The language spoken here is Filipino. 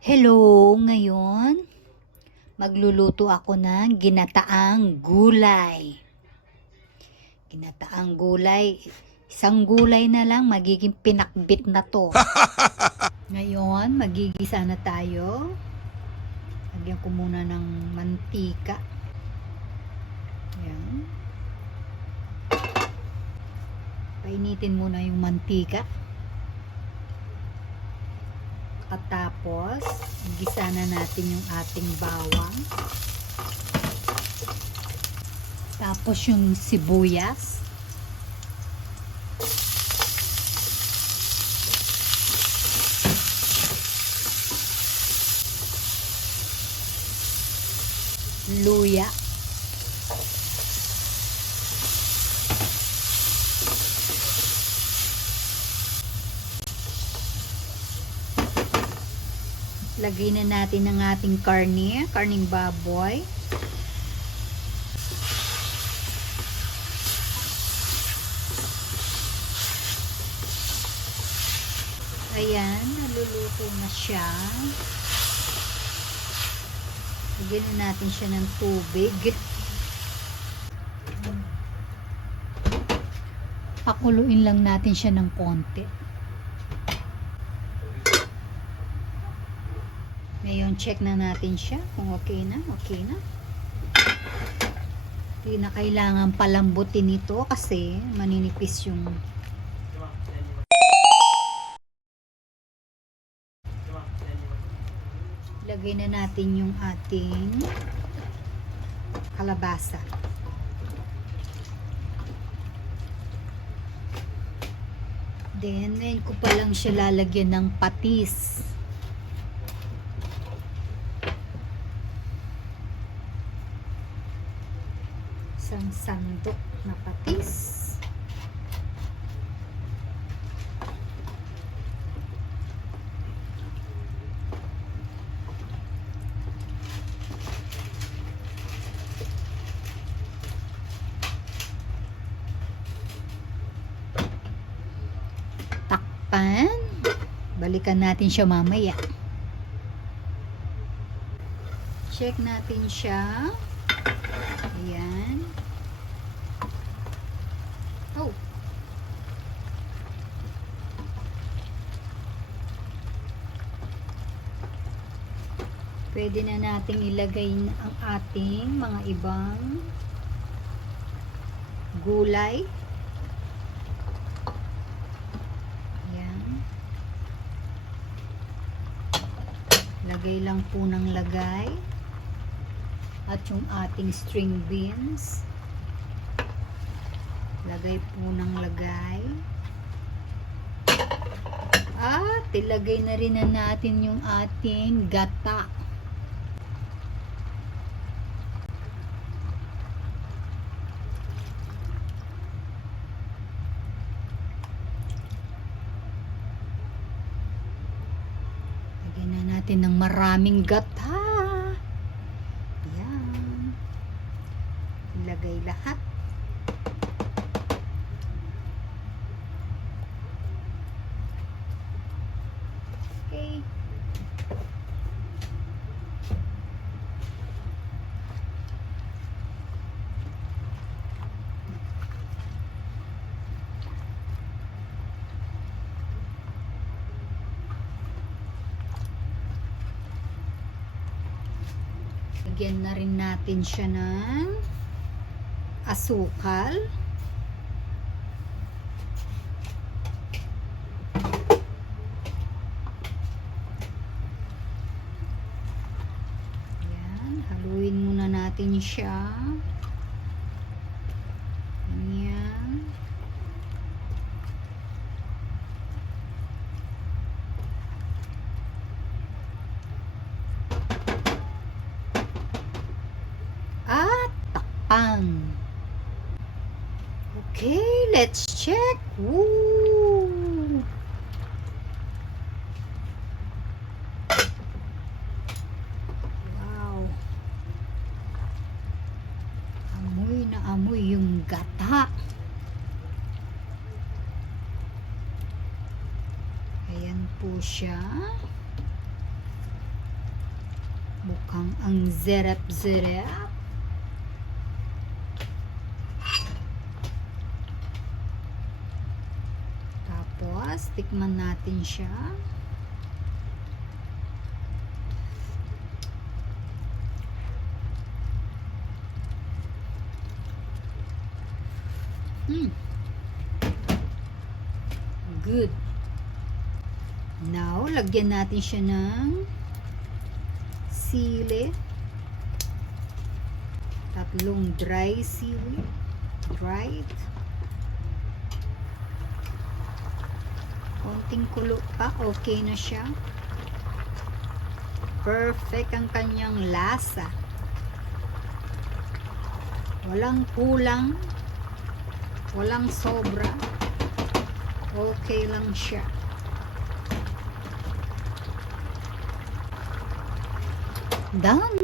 Hello, ngayon magluluto ako ng ginataang gulay. Ginataang gulay, isang gulay na lang magiging pinakbit na to. Ngayon, magigisa na tayo. Lagyan ko muna ng mantika. Ayan. Painitin muna yung mantika. At tapos, gisa na natin yung ating bawang. Tapos yung sibuyas. Luya. Lagay na natin ang ating karning baboy. Ayan, naluluto na siya. Lagyan na natin siya ng tubig. Pakuluin lang natin siya ng konti. Ngayon, check na natin siya kung okay na. Okay na. Hindi na kailangan palambutin ito kasi maninipis yung lagay na natin yung ating kalabasa. Then, ngayon ko pa lang siya lalagyan ng patis. Isang sandok na patis. Takpan. Balikan natin siya mamaya. Check natin siya. Ayan. Oh. Pwede na nating ilagay ang ating mga ibang gulay. Ayan. Lagay lang po ng lagay. At yung ating string beans. Lagay po ng lagay. At ilagay na rin na natin yung ating gata. Lagyan na natin ng maraming gata. Ayan. Ilagay lahat. Okay. Lagyan na rin natin siya ng asukal. Haluin muna natin siya. Ayan. At takpan. Okay, let's check. Woo! Amoy yung gata. Ayan po siya. Mukhang ang zerap-zerap. Tapos, tikman natin siya. Good. Now, lagyan natin siya ng sili. 3 dry sili. Dried. Konting kulo pa. Okay na siya. Perfect ang kanyang lasa. Walang kulang. Walang sobra. Okay lang siya. Done!